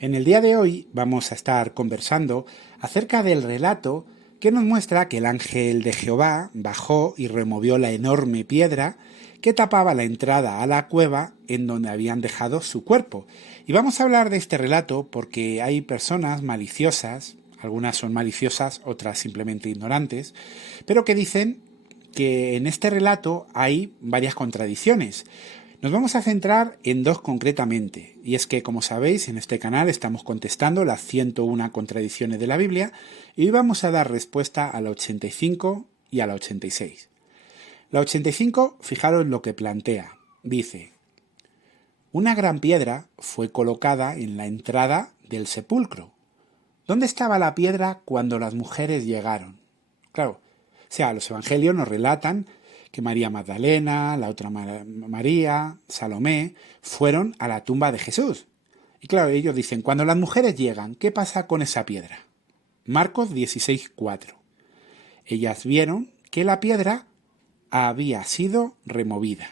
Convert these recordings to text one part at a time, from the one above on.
En el día de hoy vamos a estar conversando acerca del relato que nos muestra que el ángel de Jehová bajó y removió la enorme piedra que tapaba la entrada a la cueva en donde habían dejado su cuerpo. Y vamos a hablar de este relato porque hay personas maliciosas, algunas son maliciosas, otras simplemente ignorantes, pero que dicen que en este relato hay varias contradicciones. Nos vamos a centrar en dos concretamente, y es que, como sabéis, en este canal estamos contestando las 101 contradicciones de la Biblia y hoy vamos a dar respuesta a la 85 y a la 86. La 85, fijaros lo que plantea. Dice: una gran piedra fue colocada en la entrada del sepulcro. ¿Dónde estaba la piedra cuando las mujeres llegaron? Claro, o sea, los evangelios nos relatan que María Magdalena, la otra María, Salomé, fueron a la tumba de Jesús. Y claro, ellos dicen, cuando las mujeres llegan, ¿qué pasa con esa piedra? Marcos 16:4. Ellas vieron que la piedra había sido removida.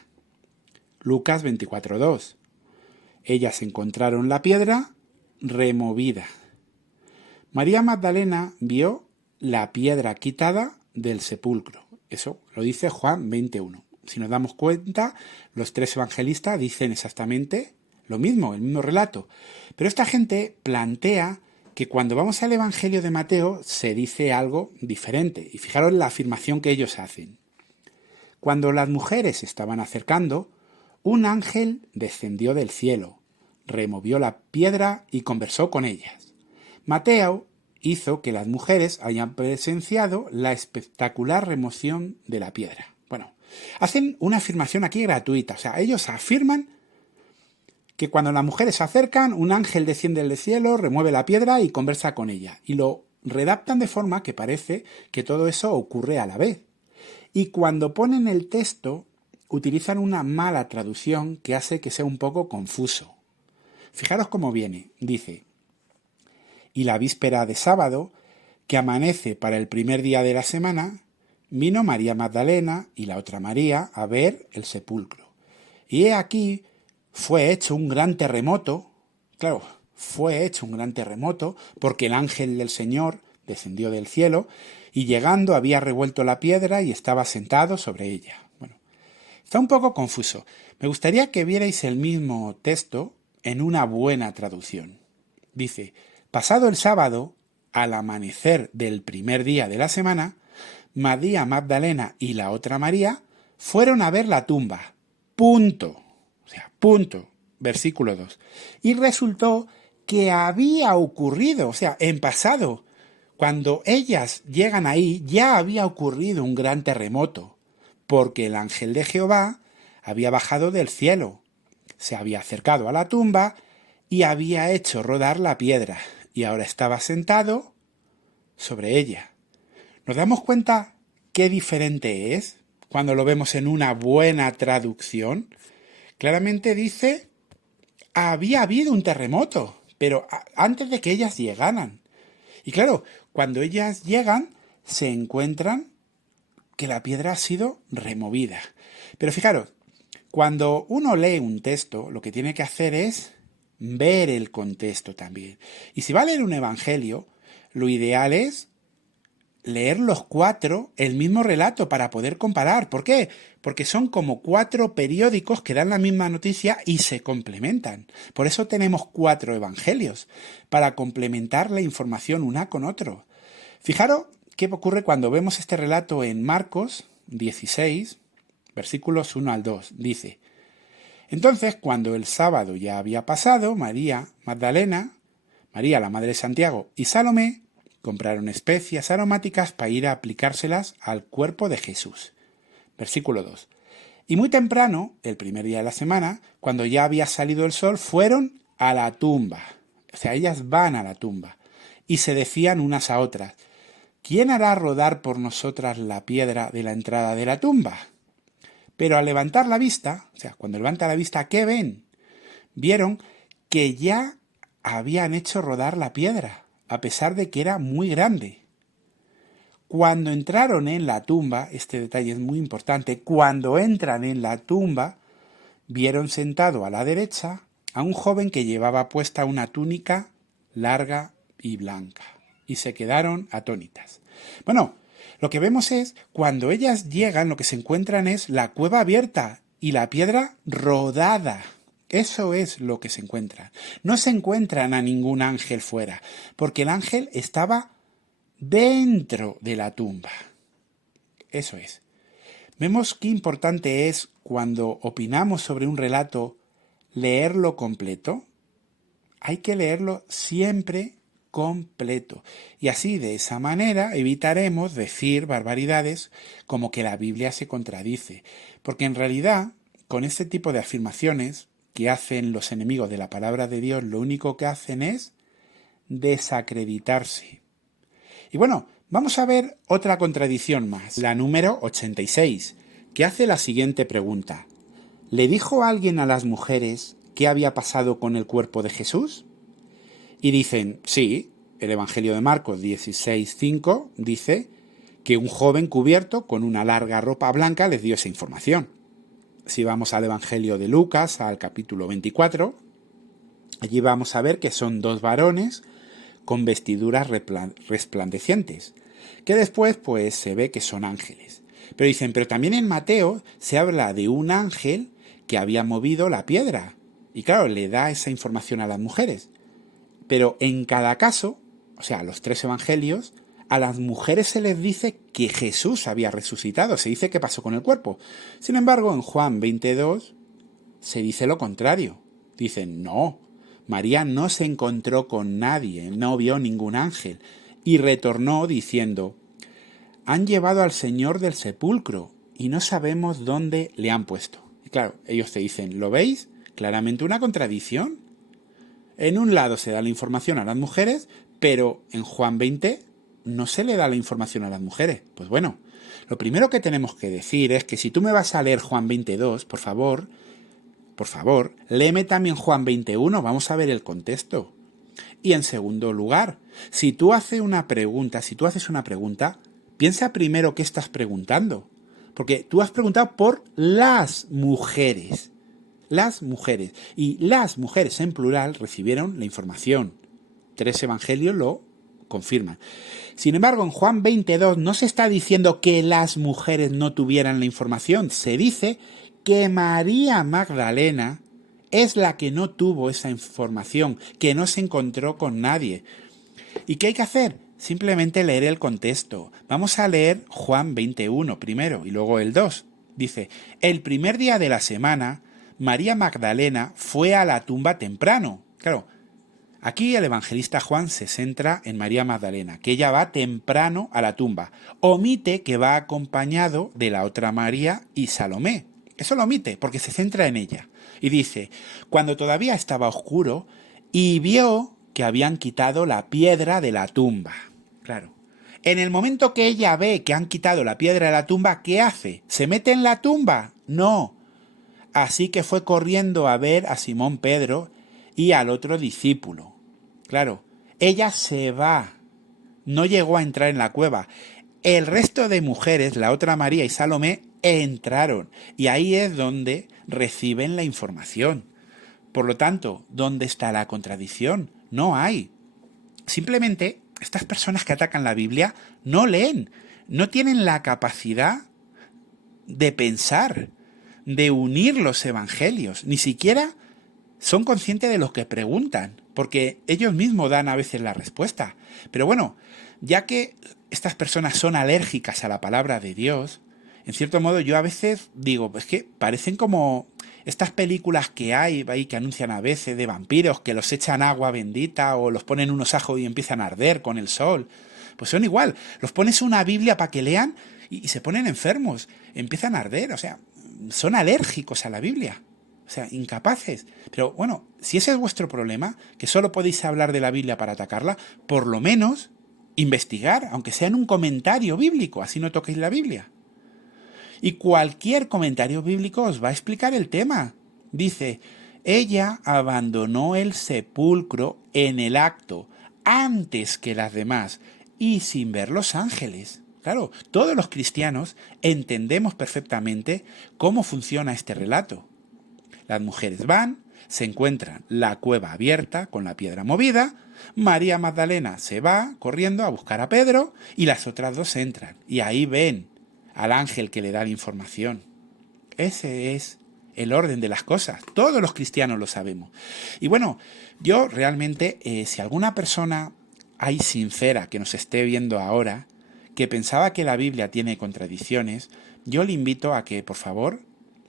Lucas 24:2. Ellas encontraron la piedra removida. María Magdalena vio la piedra quitada del sepulcro. Eso lo dice Juan 21. Si nos damos cuenta, los tres evangelistas dicen exactamente lo mismo, el mismo relato. Pero esta gente plantea que cuando vamos al Evangelio de Mateo se dice algo diferente. Y fijaros la afirmación que ellos hacen. Cuando las mujeres se estaban acercando, un ángel descendió del cielo, removió la piedra y conversó con ellas. Mateo hizo que las mujeres hayan presenciado la espectacular remoción de la piedra. Bueno, hacen una afirmación aquí gratuita, o sea, ellos afirman que cuando las mujeres se acercan, un ángel desciende del cielo, remueve la piedra y conversa con ella. Y lo redactan de forma que parece que todo eso ocurre a la vez. Y cuando ponen el texto, utilizan una mala traducción que hace que sea un poco confuso. Fijaros cómo viene, dice: y la víspera de sábado, que amanece para el primer día de la semana, vino María Magdalena y la otra María a ver el sepulcro. Y he aquí, fue hecho un gran terremoto. Claro, fue hecho un gran terremoto porque el ángel del Señor descendió del cielo y llegando había revuelto la piedra y estaba sentado sobre ella. Bueno, está un poco confuso. Me gustaría que vierais el mismo texto en una buena traducción. Dice: pasado el sábado, al amanecer del primer día de la semana, María Magdalena y la otra María fueron a ver la tumba. Punto. O sea, punto. Versículo 2. Y resultó que había ocurrido, o sea, en pasado, cuando ellas llegan ahí, ya había ocurrido un gran terremoto, porque el ángel de Jehová había bajado del cielo, se había acercado a la tumba y había hecho rodar la piedra, y ahora estaba sentado sobre ella. ¿Nos damos cuenta qué diferente es cuando lo vemos en una buena traducción? Claramente dice, había habido un terremoto, pero antes de que ellas llegaran. Y claro, cuando ellas llegan, se encuentran que la piedra ha sido removida. Pero fijaros, cuando uno lee un texto, lo que tiene que hacer es ver el contexto también. Y si va a leer un evangelio, lo ideal es leer los cuatro el mismo relato para poder comparar. ¿Por qué? Porque son como cuatro periódicos que dan la misma noticia y se complementan. Por eso tenemos cuatro evangelios, para complementar la información una con otro. Fijaros qué ocurre cuando vemos este relato en Marcos 16, versículos 1 al 2. Dice: entonces, cuando el sábado ya había pasado, María Magdalena, María la madre de Santiago y Salomé compraron especias aromáticas para ir a aplicárselas al cuerpo de Jesús. Versículo 2. Y muy temprano, el primer día de la semana, cuando ya había salido el sol, fueron a la tumba. O sea, ellas van a la tumba y se decían unas a otras: ¿quién hará rodar por nosotras la piedra de la entrada de la tumba? Pero al levantar la vista, o sea, cuando levanta la vista, ¿qué ven? Vieron que ya habían hecho rodar la piedra, a pesar de que era muy grande. Cuando entraron en la tumba, este detalle es muy importante, cuando entran en la tumba, vieron sentado a la derecha a un joven que llevaba puesta una túnica larga y blanca. Y se quedaron atónitas. Bueno, lo que vemos es, cuando ellas llegan, lo que se encuentran es la cueva abierta y la piedra rodada. Eso es lo que se encuentra. No se encuentran a ningún ángel fuera, porque el ángel estaba dentro de la tumba. Eso es. Vemos qué importante es, cuando opinamos sobre un relato, leerlo completo. Hay que leerlo siempre completo. Y así, de esa manera, evitaremos decir barbaridades como que la Biblia se contradice. Porque en realidad, con este tipo de afirmaciones que hacen los enemigos de la palabra de Dios, lo único que hacen es desacreditarse. Y bueno, vamos a ver otra contradicción más, la número 86, que hace la siguiente pregunta. ¿Le dijo alguien a las mujeres qué había pasado con el cuerpo de Jesús? Y dicen, sí, el Evangelio de Marcos 16:5 dice que un joven cubierto con una larga ropa blanca les dio esa información. Si vamos al Evangelio de Lucas, al capítulo 24, allí vamos a ver que son dos varones con vestiduras resplandecientes, que después pues se ve que son ángeles. Pero dicen, pero también en Mateo se habla de un ángel que había movido la piedra. Y claro, le da esa información a las mujeres. Pero en cada caso, o sea, los tres evangelios, a las mujeres se les dice que Jesús había resucitado, se dice qué pasó con el cuerpo. Sin embargo, en Juan 22 se dice lo contrario. Dicen, no, María no se encontró con nadie, no vio ningún ángel, y retornó diciendo, han llevado al Señor del sepulcro y no sabemos dónde le han puesto. Y claro, ellos te dicen, ¿lo veis? Claramente una contradicción. En un lado se da la información a las mujeres, pero en Juan 20 no se le da la información a las mujeres. Pues bueno, lo primero que tenemos que decir es que si tú me vas a leer Juan 22, por favor, léeme también Juan 21, vamos a ver el contexto. Y en segundo lugar, si tú haces una pregunta, piensa primero qué estás preguntando. Porque tú has preguntado por las mujeres. Las mujeres. Y las mujeres en plural recibieron la información. 3 evangelios lo confirman. Sin embargo, en Juan 22 no se está diciendo que las mujeres no tuvieran la información. Se dice que María Magdalena es la que no tuvo esa información, que no se encontró con nadie. ¿Y qué hay que hacer? Simplemente leer el contexto. Vamos a leer Juan 21 primero y luego el 2. Dice, el primer día de la semana, María Magdalena fue a la tumba temprano. Claro, aquí el evangelista Juan se centra en María Magdalena, que ella va temprano a la tumba. Omite que va acompañado de la otra María y Salomé. Eso lo omite porque se centra en ella. Y dice, cuando todavía estaba oscuro, y vio que habían quitado la piedra de la tumba. Claro. En el momento que ella ve que han quitado la piedra de la tumba, ¿qué hace? ¿Se mete en la tumba? No. Así que fue corriendo a ver a Simón Pedro y al otro discípulo. Claro, ella se va. No llegó a entrar en la cueva. El resto de mujeres, la otra María y Salomé, entraron. Y ahí es donde reciben la información. Por lo tanto, ¿dónde está la contradicción? No hay. Simplemente, estas personas que atacan la Biblia no leen, no tienen la capacidad de pensar, de unir los evangelios, ni siquiera son conscientes de lo que preguntan, porque ellos mismos dan a veces la respuesta. Pero bueno, ya que estas personas son alérgicas a la palabra de Dios, en cierto modo yo a veces digo, pues que parecen como estas películas que hay que anuncian a veces de vampiros que los echan agua bendita o los ponen unos ajos y empiezan a arder con el sol. Pues son igual, los pones una Biblia para que lean y se ponen enfermos, empiezan a arder, o sea, son alérgicos a la Biblia. O sea, incapaces. Pero bueno, si ese es vuestro problema, que solo podéis hablar de la Biblia para atacarla, por lo menos investigar, aunque sea en un comentario bíblico, así no toquéis la Biblia. Y cualquier comentario bíblico os va a explicar el tema. Dice, ella abandonó el sepulcro en el acto, antes que las demás, y sin ver los ángeles. Claro, todos los cristianos entendemos perfectamente cómo funciona este relato. Las mujeres van, se encuentran la cueva abierta con la piedra movida, María Magdalena se va corriendo a buscar a Pedro y las otras dos entran y ahí ven al ángel que le da la información. Ese es el orden de las cosas. Todos los cristianos lo sabemos. Y bueno, yo realmente, si alguna persona hay sincera que nos esté viendo ahora, que pensaba que la Biblia tiene contradicciones, yo le invito a que, por favor,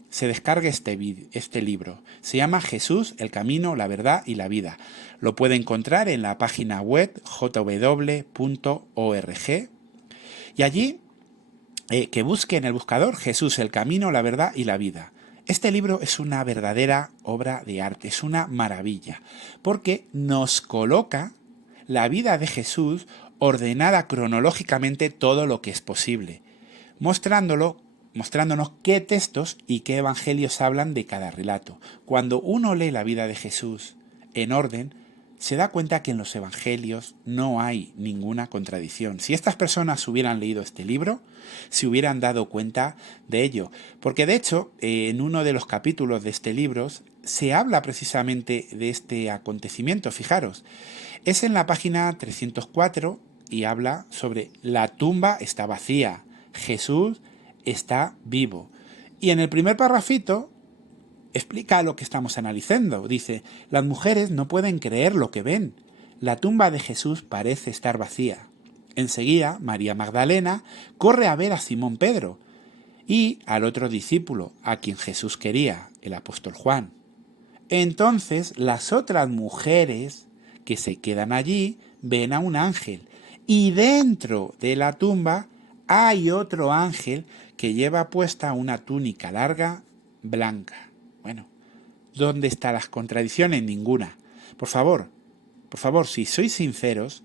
se descargue este libro. Se llama Jesús, el camino, la verdad y la vida. Lo puede encontrar en la página web jw.org y allí que busque en el buscador Jesús, el camino, la verdad y la vida. Este libro es una verdadera obra de arte, es una maravilla, porque nos coloca la vida de Jesús ordenada cronológicamente todo lo que es posible, mostrándonos qué textos y qué evangelios hablan de cada relato. Cuando uno lee la vida de Jesús en orden, se da cuenta que en los evangelios no hay ninguna contradicción. Si estas personas hubieran leído este libro, se hubieran dado cuenta de ello. Porque de hecho, en uno de los capítulos de este libro se habla precisamente de este acontecimiento. Fijaros, es en la página 304 y habla sobre la tumba está vacía, Jesús está vivo. Y en el primer parrafito explica lo que estamos analizando. Dice, las mujeres no pueden creer lo que ven. La tumba de Jesús parece estar vacía. Enseguida, María Magdalena corre a ver a Simón Pedro y al otro discípulo, a quien Jesús quería, el apóstol Juan. Entonces, las otras mujeres que se quedan allí ven a un ángel y dentro de la tumba hay otro ángel que lleva puesta una túnica larga blanca. Bueno, ¿dónde están las contradicciones? Ninguna. Por favor, si sois sinceros,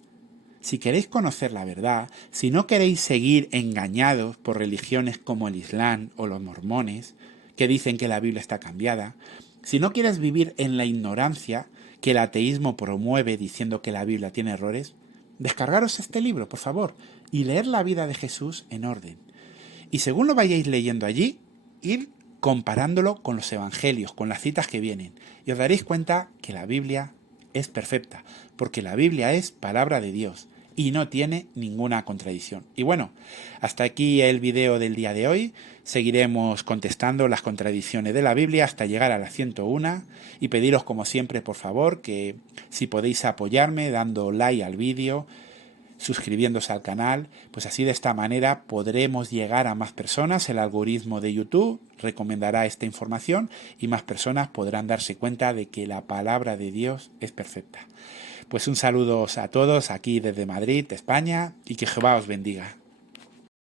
si queréis conocer la verdad, si no queréis seguir engañados por religiones como el Islam o los mormones, que dicen que la Biblia está cambiada, si no quieres vivir en la ignorancia que el ateísmo promueve diciendo que la Biblia tiene errores, descargaros este libro, por favor, y leer la vida de Jesús en orden. Y según lo vayáis leyendo allí, ir comparándolo con los evangelios, con las citas que vienen, y os daréis cuenta que la Biblia es perfecta, porque la Biblia es palabra de Dios y no tiene ninguna contradicción. Y bueno, hasta aquí el video del día de hoy. Seguiremos contestando las contradicciones de la Biblia hasta llegar a la 101 y pediros como siempre, por favor, que si podéis apoyarme dando like al vídeo, suscribiéndose al canal, pues así de esta manera podremos llegar a más personas. El algoritmo de YouTube recomendará esta información y más personas podrán darse cuenta de que la palabra de Dios es perfecta. Pues un saludo a todos aquí desde Madrid, España, y que Jehová os bendiga.